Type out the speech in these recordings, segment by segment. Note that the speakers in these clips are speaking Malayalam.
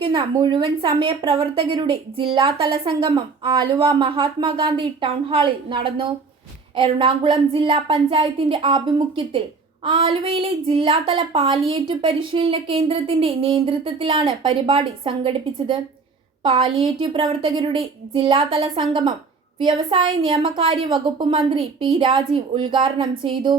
പ്രവർത്തിക്കുന്ന മുഴുവൻ സമയ പ്രവർത്തകരുടെ ജില്ലാതല സംഗമം ആലുവ മഹാത്മാഗാന്ധി ടൗൺ ഹാളിൽ നടന്നു. എറണാകുളം ജില്ലാ പഞ്ചായത്തിന്റെ ആഭിമുഖ്യത്തിൽ ആലുവയിലെ ജില്ലാതല പാലിയേറ്റീവ് പരിശീലന കേന്ദ്രത്തിന്റെ നേതൃത്വത്തിലാണ് പരിപാടി സംഘടിപ്പിച്ചത്. പാലിയേറ്റീവ് പ്രവർത്തകരുടെ ജില്ലാതല സംഗമം വ്യവസായ നിയമകാര്യ വകുപ്പ് മന്ത്രി പി രാജീവ് ഉദ്ഘാടനം ചെയ്തു.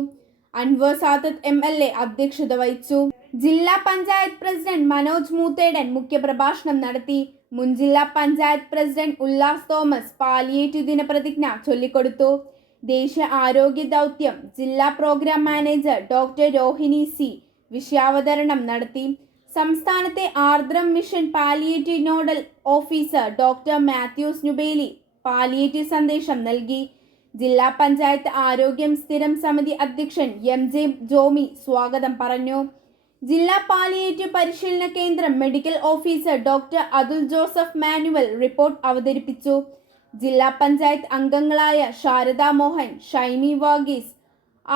അൻവർ സാദത്ത് MLA അധ്യക്ഷത വഹിച്ചു. ജില്ലാ പഞ്ചായത്ത് പ്രസിഡന്റ് മനോജ് മൂത്തേടൻ മുഖ്യപ്രഭാഷണം നടത്തി. മുൻ ജില്ലാ പഞ്ചായത്ത് പ്രസിഡന്റ് ഉല്ലാസ് തോമസ് പാലിയേറ്റീവ് ദിന പ്രതിജ്ഞ ചൊല്ലിക്കൊടുത്തു. ദേശീയ ആരോഗ്യ ദൗത്യം ജില്ലാ programme manager doctor Rohini C വിഷയാവതരണം നടത്തി. സംസ്ഥാനത്തെ Aardram mission palliative nodal officer doctor Mathews നുബേലി പാലിയേറ്റീവ് സന്ദേശം നൽകി. ജില്ലാ പഞ്ചായത്ത് ആരോഗ്യം സ്ഥിരം സമിതി അധ്യക്ഷൻ MJ ജോമി സ്വാഗതം പറഞ്ഞു. ജില്ലാ പാലിയേറ്റീവ് പരിശീലന കേന്ദ്രം medical officer doctor Atul Joseph Manuel report അവതരിപ്പിച്ചു. ജില്ലാ പഞ്ചായത്ത് അംഗങ്ങളായ ശാരദ മോഹൻ, ഷൈനി വർഗീസ്,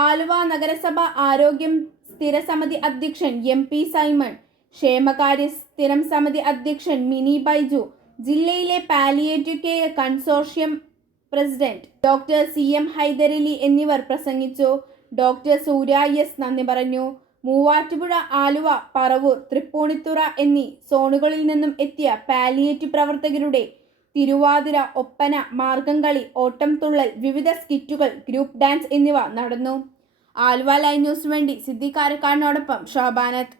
ആലുവ നഗരസഭ ആരോഗ്യം സ്ഥിര സമിതി അധ്യക്ഷൻ MP സൈമൺ, ക്ഷേമകാര്യ സ്ഥിരം സമിതി അധ്യക്ഷൻ മിനി ബൈജു, ജില്ലയിലെ palliative care consortium president doctor CM Hyderali എന്നിവർ പ്രസംഗിച്ചു. ഡോക്ടർ സൂര്യ S നന്ദി പറഞ്ഞു. മൂവാറ്റുപുഴ, ആലുവ, പറവൂർ, തൃപ്പൂണിത്തുറ എന്നീ സോണുകളിൽ നിന്നും എത്തിയ പാലിയേറ്റീവ് പ്രവർത്തകരുടെ തിരുവാതിര, ഒപ്പന, മാർഗംകളി, ഓട്ടംതുള്ളൽ, വിവിധ സ്കിറ്റുകൾ, ഗ്രൂപ്പ് ഡാൻസ് എന്നിവ നടന്നു. ആലുവ ലൈവ് ന്യൂസിനു വേണ്ടി സിദ്ദിഖ് കാരക്കാടിനോടൊപ്പം ഷാബാനത്ത്.